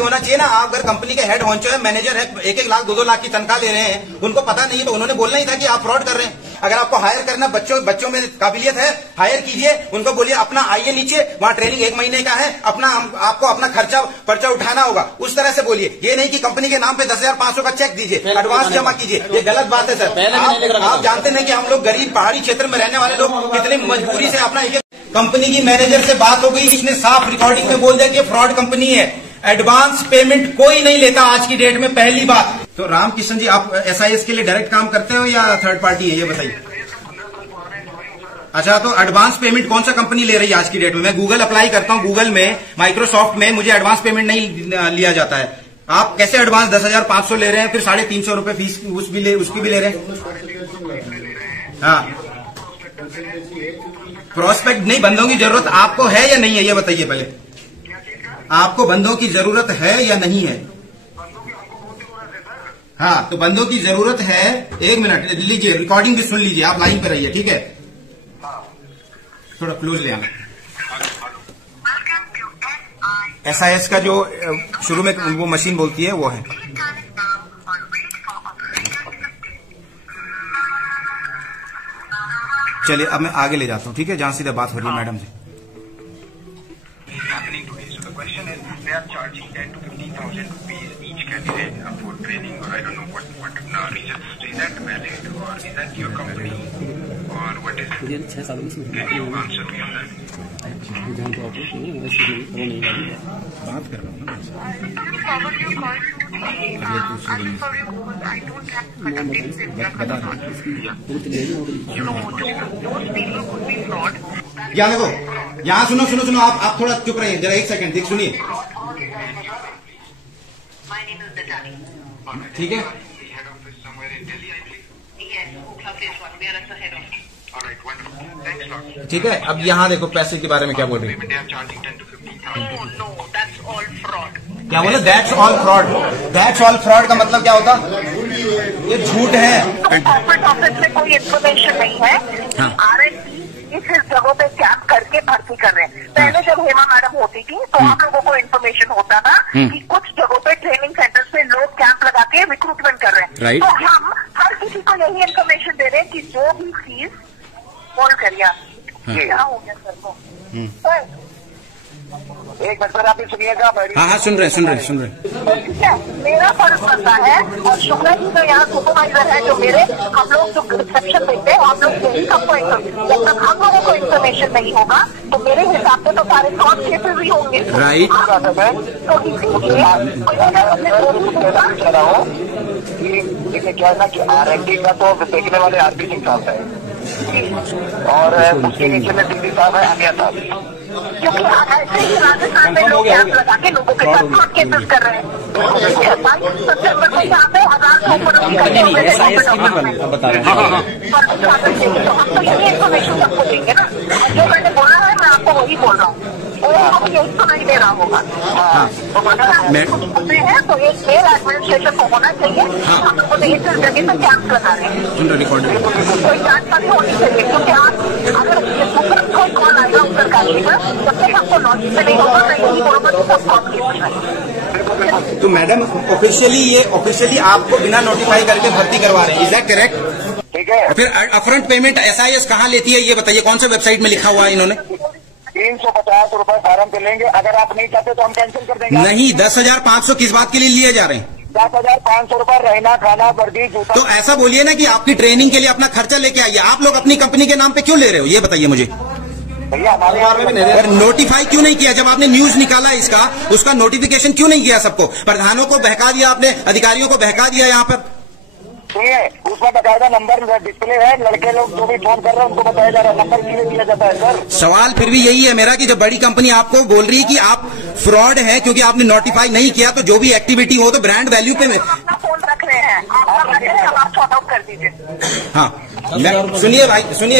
होना चाहिए ना। आप अगर कंपनी के हेड होंचो है, मैनेजर है, 1-1 लाख 2-2 लाख की तनख्वाह ले रहे हैं, उनको पता नहीं तो उन्होंने बोलना ही था कि आप फ्रॉड कर रहे हैं। अगर आपको हायर करना, बच्चों में काबिलियत है, हायर कीजिए, उनको बोलिए अपना आइए नीचे, वहां ट्रेनिंग 1 महीने का है, आपको अपना पर्चा उठाना होगा, उस तरह से बोलिए। ये नहीं कि कंपनी के नाम पे 10,500 का चेक दीजिए, एडवांस जमा कीजिए, ये गलत बात है सर। आप जानते नहीं कि हम लोग गरीब पहाड़ी क्षेत्र में रहने वाले लोग कितनी मजबूरी से अपना कंपनी की मैनेजर से बात हो गई, इसने साफ रिकॉर्डिंग में बोल दिया कि फ्रॉड कंपनी है, एडवांस पेमेंट कोई नहीं लेता आज की डेट में, पहली बात। तो रामकिशन जी, आप SIS के लिए डायरेक्ट काम करते हो या थर्ड पार्टी है, ये बताइए। अच्छा, तो एडवांस पेमेंट कौन सा कंपनी ले रही है आज की डेट में? मैं गूगल अप्लाई करता हूं, गूगल में, माइक्रोसॉफ्ट में मुझे एडवांस पेमेंट नहीं लिया जाता है। आप कैसे एडवांस 10,500 ले रहे हैं, फिर 350 रुपए फीस उसकी भी ले रहे हैं? हाँ, प्रोस्पेक्ट नहीं, बंदों की जरूरत आपको है या नहीं है, ये बताइए पहले। आपको बंदों की जरूरत है या नहीं है? हाँ, तो बंदों की जरूरत है। 1 मिनट लीजिए, रिकॉर्डिंग भी सुन लीजिए, आप लाइन पे रहिए, ठीक है? थोड़ा क्लोज ले आना। SIS का जो शुरू में वो मशीन बोलती है वो है। चलिए अब मैं आगे ले जाता हूँ, ठीक है, जहां सीधा बात हो रही है मैडम से। मुझे 6 सालों में बात कर रहा हूँ ना, यहाँ देखो, यहाँ सुनो, आप थोड़ा चुप रहिए जरा, 1 सेकंड देख सुनिए, ठीक है? ठीक है, अब यहाँ देखो पैसे के बारे में क्या बोल रही है। क्या बोले? That's all fraud. That's all fraud का मतलब क्या होता? ये झूठ है। कॉर्पोरेट ऑफिस में कोई इन्फॉर्मेशन नहीं है। R&D इस जगहों पे कैंप करके भर्ती कर रहे हैं। पहले जब हेमा मैडम होती थी तो हम लोगों को इन्फॉर्मेशन होता था कि कुछ जगहों पे ट्रेनिंग सेंटर पे लोग कैंप लगा के रिक्रूटमेंट कर रहे हैं। तो हम हर किसी को यही इन्फॉर्मेशन दे रहे हैं कि जो भी फीस कॉल करिए। क्या हो गया सर को? एक मिनट सर, आप ही सुनिएगा। हाँ, सुन रहे। ठीक है, मेरा फर्ज बनता है, और शुक्ला जी तो यहाँ सुपरवाइजर है जो मेरे, हम लोग जो रिसेप्शन देते हैं, हम लोग यही सबको, जब तक हम लोगों को इन्फॉर्मेशन नहीं होगा तो मेरे हिसाब से तो सारे फ्रॉड केसेस भी होंगे। राइट। तो इसीलिए देखिए क्या है ना कि R&D का तो देखने वाले RP सिंह साहब है, और उसके नीचे में DD साहब है, अमिया साहब, क्योंकि ऐसे ही राजस्थान में लोग कैंप लगा के लोगों के साथ फ्रॉड केसेस कर रहे हैं। 22 सितंबर को यहाँ पे 1000 से ऊपर बता रहे हैं। तो हम तो यही इन्फॉर्मेशन सबको देंगे ना, जो मैंने बोला है मैं आपको वही बोल रहा हूँ, वो यही तो नहीं दे रहा होगा। कुछ होते हैं तो एक मेल एडमिनिस्ट्रेशन को होना चाहिए, हम लोगों ने इस जगह पर कैंप लगा रहे हैं, कोई जानकारी होनी चाहिए, क्योंकि आप अगर कोई कॉल आएगा उत्तरकाशी का, जब तक आपको नोटिस नहीं होगा मैं यही बोलूंगा कि सब कॉल किया। तो मैडम ऑफिशियली आपको बिना नोटिफाई करके भर्ती करवा रहे हैं, इज दैट करेक्ट? ठीक है। फिर अपफ्रंट पेमेंट SIS कहाँ लेती है, ये बताइए, कौन सा वेबसाइट में लिखा हुआ है इन्होंने? 350 रुपए फार्म पे लेंगे, अगर आप नहीं चाहते तो हम कैंसिल कर देंगे। नहीं, 10,500 किस बात के लिए लिए जा रहे हैं? 10,500 रुपए रहना, खाना, वर्दी, जूता। तो ऐसा बोलिए ना कि आपकी ट्रेनिंग के लिए अपना खर्चा लेके आइए। आप लोग अपनी कंपनी के नाम पे क्यों ले रहे हो, ये बताइए मुझे। भैया हमारे बारे में और नोटिफाई क्यों नहीं किया? जब आपने न्यूज निकाला इसका, उसका नोटिफिकेशन क्यों नहीं किया सबको? प्रधानों को बहका दिया आपने, अधिकारियों को बहका दिया यहाँ पर। सुनिए, उसमें बकायदा नंबर डिस्प्ले है, लड़के लोग जो भी फोन कर रहे हैं उनको बताया जा रहा है, नंबर क्यों दिया जाता है सर? सवाल फिर भी यही है मेरा कि जब बड़ी कंपनी आपको बोल रही है कि आप फ्रॉड है क्योंकि आपने नोटिफाई नहीं किया, तो जो भी एक्टिविटी हो तो ब्रांड वैल्यू पे फोन रख रहे हैं, आप शॉर्ट आउट कर दीजिए। हाँ, सुनिए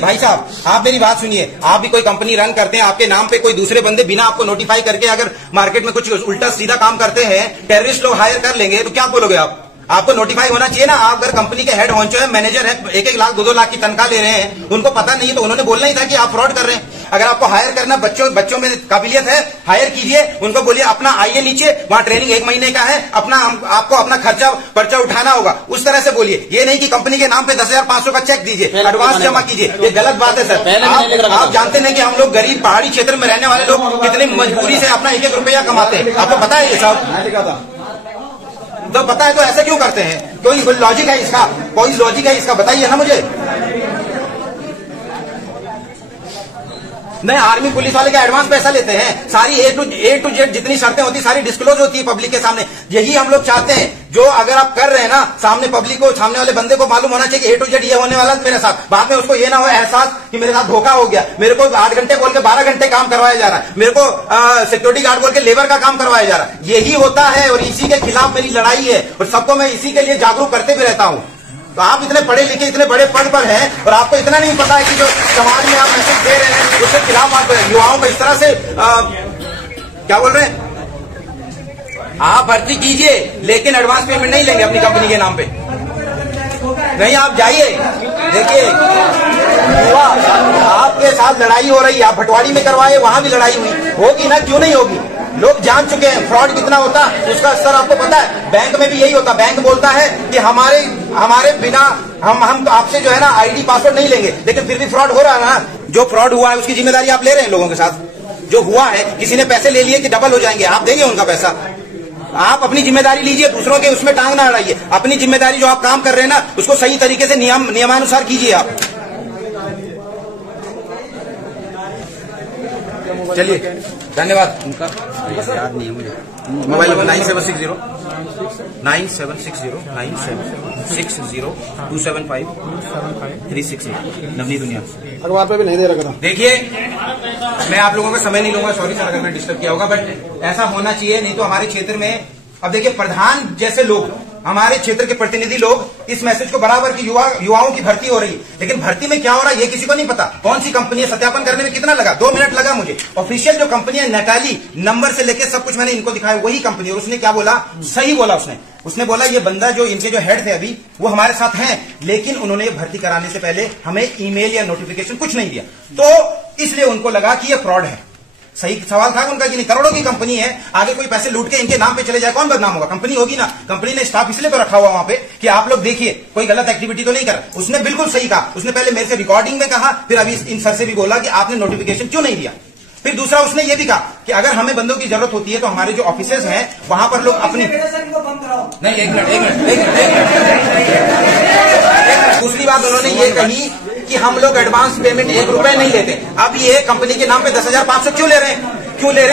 भाई साहब, आप मेरी बात सुनिए। आप भी कोई कंपनी रन करते हैं, आपके नाम पे कोई दूसरे बंदे बिना आपको नोटिफाई करके अगर मार्केट में कुछ उल्टा सीधा काम करते हैं, टेररिस्ट लोग हायर कर लेंगे, तो क्या बोलोगे आप? आपको नोटिफाई होना चाहिए ना। आप अगर कंपनी के हेड होंचो है, मैनेजर है, 1-1 लाख 2-2 लाख की तनख्वाह ले रहे हैं, उनको पता नहीं है तो उन्होंने बोलना ही था कि आप फ्रॉड कर रहे हैं। अगर आपको हायर करना, बच्चों में काबिलियत है, हायर कीजिए, उनको बोलिए अपना आइए नीचे, वहां ट्रेनिंग 1 महीने का है, आपको अपना खर्चा पर्चा उठाना होगा, उस तरह से बोलिए। ये नहीं कि कंपनी के नाम पे 10,500 का चेक दीजिए, एडवांस जमा कीजिए, ये गलत बात है सर। आप जानते नहीं कि हम लोग गरीब पहाड़ी क्षेत्र में रहने वाले लोग कितनी मजबूरी से अपना 1-1 रुपया कमाते हैं, आपको पता है ये सब? तो पता है तो ऐसा क्यों करते हैं? कोई लॉजिक है इसका? कोई लॉजिक है इसका? बताइए ना मुझे। नहीं, आर्मी पुलिस वाले का एडवांस पैसा लेते हैं, सारी ए टू जेड जितनी शर्तें होती सारी डिस्क्लोज होती है पब्लिक के सामने। यही हम लोग चाहते हैं, जो अगर आप कर रहे हैं ना, सामने पब्लिक को, सामने वाले बंदे को मालूम होना चाहिए कि ए टू जेड ये होने वाला मेरे साथ, बाद में उसको ये ना हो एहसास कि मेरे साथ धोखा हो गया, मेरे को 8 घंटे बोल के 12 घंटे काम करवाया जा रहा है, मेरे को सिक्योरिटी गार्ड बोल के लेबर का काम करवाया जा रहा है। यही होता है और इसी के खिलाफ मेरी लड़ाई है और सबको मैं इसी के लिए जागरूक करते भी रहता हूं। तो आप इतने पढ़े लिखे, इतने बड़े पद पर हैं और आपको इतना नहीं पता है कि जो समाज में आप मैसेज दे रहे हैं उसके खिलाफ आप युवाओं को इस तरह से क्या बोल रहे हैं? आप भर्ती कीजिए लेकिन एडवांस पेमेंट नहीं लेंगे अपनी कंपनी के नाम पे। नहीं, आप जाइए, देखिए युवा आपके साथ लड़ाई हो रही है, आप भटवाड़ी में करवाए, वहां भी लड़ाई हुई होगी ना, क्यों नहीं होगी? लोग जान चुके हैं फ्रॉड कितना होता है, उसका स्तर आपको पता है। बैंक में भी यही होता, बैंक बोलता है कि हमारे बिना हम आपसे जो है ना आईडी पासवर्ड नहीं लेंगे, लेकिन फिर भी फ्रॉड हो रहा है ना। जो फ्रॉड हुआ है उसकी जिम्मेदारी आप ले रहे हैं लोगों के साथ। जो हुआ है, किसी ने पैसे ले लिए कि डबल हो जाएंगे, आप देंगे उनका पैसा? आप अपनी जिम्मेदारी लीजिए, दूसरों के उसमें टांग ना अड़ाइए। अपनी जिम्मेदारी जो आप काम कर रहे हैं ना, उसको सही तरीके से नियमानुसार कीजिए आप। चलिए, धन्यवाद। उनका याद नहीं है मुझे। मोबाइल नंबर 9760 नवनी दुनिया। अखबार पे भी नहीं दे रखा था। देखिए, मैं आप लोगों का समय नहीं लूंगा, सॉरी सर अगर मैं डिस्टर्ब किया होगा, बट ऐसा होना चाहिए, नहीं तो हमारे क्षेत्र में अब देखिए प्रधान जैसे लोग, हमारे क्षेत्र के प्रतिनिधि लोग इस मैसेज को बराबर की युवाओं की भर्ती हो रही है, लेकिन भर्ती में क्या हो रहा है ये किसी को नहीं पता। कौन सी कंपनी है, सत्यापन करने में कितना लगा? 2 मिनट लगा मुझे। ऑफिशियल जो कंपनी है नेटाली, नंबर से लेके सब कुछ मैंने इनको दिखाया, वही कंपनी। और उसने क्या बोला, सही बोला उसने बोला ये बंदा जो इनके जो हेड थे अभी वो हमारे साथ हैं, लेकिन उन्होंने भर्ती कराने से पहले हमें ईमेल या नोटिफिकेशन कुछ नहीं दिया, तो इसलिए उनको लगा कि ये फ्रॉड है। सही सवाल था उनका कि नहीं, करोड़ों की कंपनी है, आगे कोई पैसे लूट के इनके नाम पे चले जाए कौन बदनाम होगा? कंपनी होगी ना। कंपनी ने स्टाफ इसलिए तो रखा हुआ वहां पे कि आप लोग देखिए कोई गलत एक्टिविटी तो नहीं कर। उसने बिल्कुल सही कहा, उसने पहले मेरे से रिकॉर्डिंग में कहा, फिर अभी इन सर से भी बोला कि आपने नोटिफिकेशन क्यों नहीं दिया। फिर दूसरा उसने ये भी कहा कि अगर हमें बंदों की जरूरत होती है तो हमारे जो ऑफिसर्स हैं वहां पर लोग अपनी नहीं, एक मिनट। दूसरी बात उन्होंने ये कही कि हम लोग एडवांस पेमेंट 1 रुपए नहीं लेते। अब ये कंपनी के नाम पे 10,500 क्यों ले रहे हैं?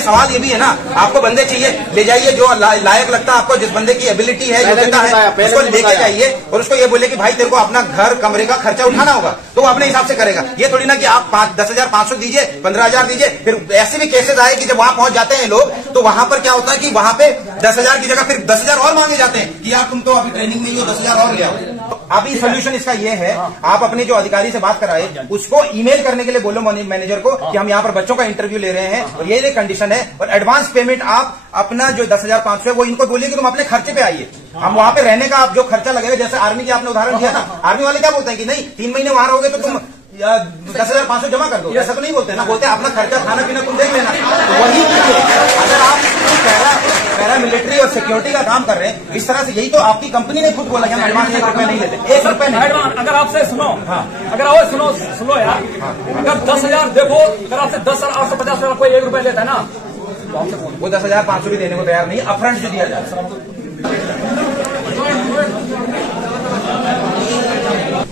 सवाल ये भी है ना। आपको बंदे चाहिए, ले जाइए जो लायक लगता है आपको, जिस बंदे की एबिलिटी है, योग्यता है, उसको लेके जाइए और उसको ये बोले कि भाई तेरे को अपना घर कमरे का खर्चा उठाना होगा, तो वो अपने हिसाब से करेगा। ये थोड़ी ना कि आप 10,500 दीजिए, 15,000 दीजिए। फिर ऐसे भी केसेस आए कि जब वहां पहुंच जाते हैं लोग, तो वहां पर क्या होता है कि वहां पे 10,000 की जगह फिर 10,000 और मांगे जाते हैं कि यार तुम तो अभी ट्रेनिंग में ही हो, 10,000 और ले आओ। अभी सोल्यूशन इसका ये है, आप अपने जो अधिकारी से बात कराए उसको ईमेल करने के लिए बोलो मैनेजर को कि हम यहाँ पर बच्चों का इंटरव्यू ले रहे हैं और ये कंडीशन है, और एडवांस पेमेंट आप अपना जो 10,500 है वो इनको बोलिए कि तुम अपने खर्चे पे आइए। हम वहां पे रहने का आप जो खर्चा लगेगा, जैसे आर्मी की आपने उदाहरण दिया ना, आर्मी वाले क्या बोलते हैं कि नहीं 3 महीने वहां रहोगे तो तुम 10,500 जमा कर दो, ऐसा तो नहीं बोलते ना, बोलते अपना खर्चा खाना पीना तुम देख लेना। तो वही अगर आप पैरा मिलिट्री और सिक्योरिटी का काम कर रहे हैं इस तरह से, यही तो आपकी कंपनी ने खुद बोला कि हम एडवांस 1 रुपए नहीं लेते, 1 रुपए नहीं। अगर आपसे सुनो, अगर आओ सुनो यार, अगर 10,000 देखो, अगर आपसे 10,850 कोई 1 रुपए लेता है ना, वो 10,500 भी देने को तैयार नहीं, अपफ्रंट जो दिया जाए।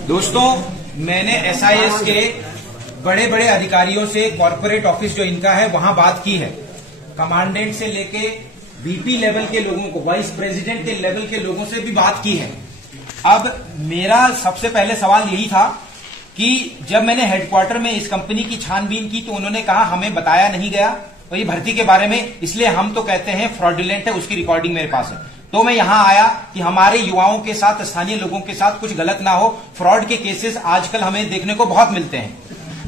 दोस्तों, मैंने SIS के बड़े बड़े अधिकारियों से, कॉर्पोरेट ऑफिस जो इनका है वहां बात की है, कमांडेंट से लेके VP लेवल के लोगों को, वाइस प्रेसिडेंट के लेवल के लोगों से भी बात की है। अब मेरा सबसे पहले सवाल यही था कि जब मैंने हेडक्वार्टर में इस कंपनी की छानबीन की तो उन्होंने कहा हमें बताया नहीं गया और ये भर्ती के बारे में, इसलिए हम तो कहते हैं फ्रॉडुलेंट है, उसकी रिकॉर्डिंग मेरे पास है। तो मैं यहां आया कि हमारे युवाओं के साथ, स्थानीय लोगों के साथ कुछ गलत ना हो। फ्रॉड के केसेस आजकल हमें देखने को बहुत मिलते हैं।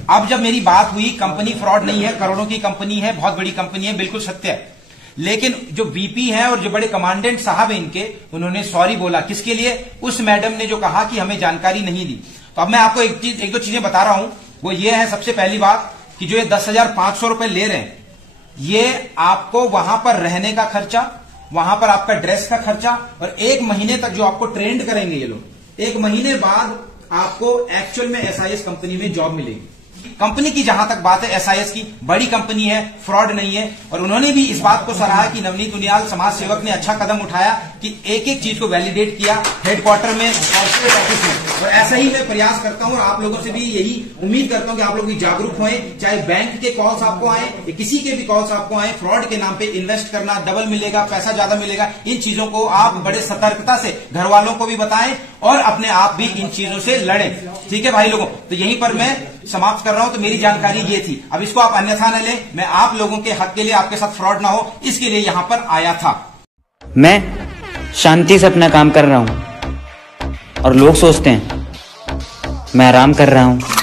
अब जब मेरी बात हुई, कंपनी फ्रॉड नहीं है, करोड़ों की कंपनी है, बहुत बड़ी कंपनी है, बिल्कुल सत्य है, लेकिन जो VP है और जो बड़े कमांडेंट साहब है इनके, उन्होंने सॉरी बोला। किसके लिए? उस मैडम ने जो कहा कि हमें जानकारी नहीं दी। तो अब मैं आपको एक दो चीजें बता रहा हूं। वो ये है, सबसे पहली बात कि जो ये 10,500 रुपए ले रहे हैं, ये आपको वहां पर रहने का खर्चा, वहां पर आपका ड्रेस का खर्चा, और 1 महीने तक जो आपको ट्रेंड करेंगे ये लोग, 1 महीने बाद आपको एक्चुअल में एसआईएस कंपनी में जॉब मिलेगी। कंपनी की जहां तक बात है, एसआईएस की बड़ी कंपनी है, फ्रॉड नहीं है। और उन्होंने भी इस बात को सराहा कि नवनीत उनियाल समाज सेवक ने अच्छा कदम उठाया कि एक एक चीज को वैलिडेट किया हेडक्वार्टर में, कॉर्पोरेट ऑफिस में। और ऐसा ही मैं प्रयास करता हूं और आप लोगों से भी यही उम्मीद करता हूं कि आप लोग भी जागरूक हों, चाहे बैंक के कॉल्स आपको आए या किसी के भी कॉल्स आपको आए, फ्रॉड के नाम पे इन्वेस्ट करना, डबल मिलेगा, पैसा ज्यादा मिलेगा, इन चीजों को आप बड़े सतर्कता से घर वालों को भी बताएं और अपने आप भी इन चीजों से लड़ें। ठीक है भाई लोगों, तो यहीं पर मैं समाप्त कर रहा हूं। तो मेरी जानकारी ये थी, अब इसको आप अन्यथा न लें, मैं आप लोगों के हक के लिए, आपके साथ फ्रॉड ना हो, इसके लिए यहां पर आया था। मैं शांति से अपना काम कर रहा हूं और लोग सोचते हैं मैं आराम कर रहा हूं।